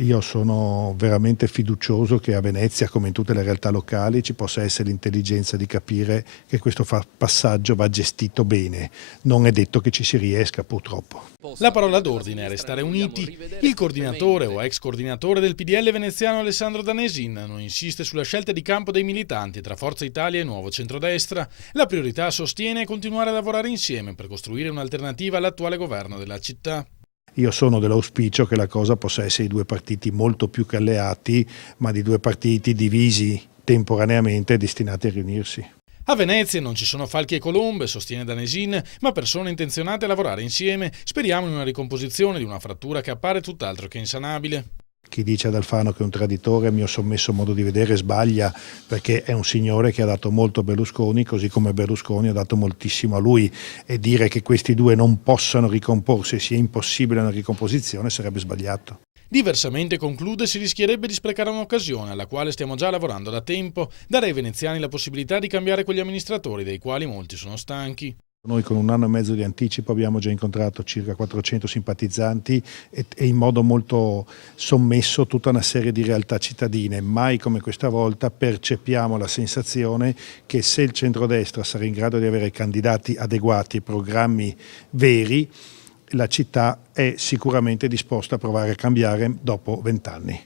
Io sono veramente fiducioso che a Venezia, come in tutte le realtà locali, ci possa essere l'intelligenza di capire che questo passaggio va gestito bene. Non è detto che ci si riesca, purtroppo. La parola d'ordine è restare uniti. Il coordinatore o ex coordinatore del PDL veneziano Alessandro Danesin non insiste sulla scelta di campo dei militanti tra Forza Italia e Nuovo Centrodestra. La priorità, sostiene, è continuare a lavorare insieme per costruire un'alternativa all'attuale governo della città. Io sono dell'auspicio che la cosa possa essere di due partiti molto più che alleati, ma di due partiti divisi temporaneamente e destinati a riunirsi. A Venezia non ci sono falchi e colombe, sostiene Danesin, ma persone intenzionate a lavorare insieme. Speriamo in una ricomposizione di una frattura che appare tutt'altro che insanabile. Chi dice ad Alfano che è un traditore, a mio sommesso modo di vedere, sbaglia, perché è un signore che ha dato molto a Berlusconi, così come Berlusconi ha dato moltissimo a lui, e dire che questi due non possano ricomporsi, sia impossibile una ricomposizione, sarebbe sbagliato. Diversamente, conclude, si rischierebbe di sprecare un'occasione alla quale stiamo già lavorando da tempo, dare ai veneziani la possibilità di cambiare quegli amministratori dei quali molti sono stanchi. Noi con 1 anno e mezzo di anticipo abbiamo già incontrato circa 400 simpatizzanti e in modo molto sommesso tutta una serie di realtà cittadine. Mai come questa volta percepiamo la sensazione che se il centrodestra sarà in grado di avere candidati adeguati, programmi veri, la città è sicuramente disposta a provare a cambiare dopo 20 anni.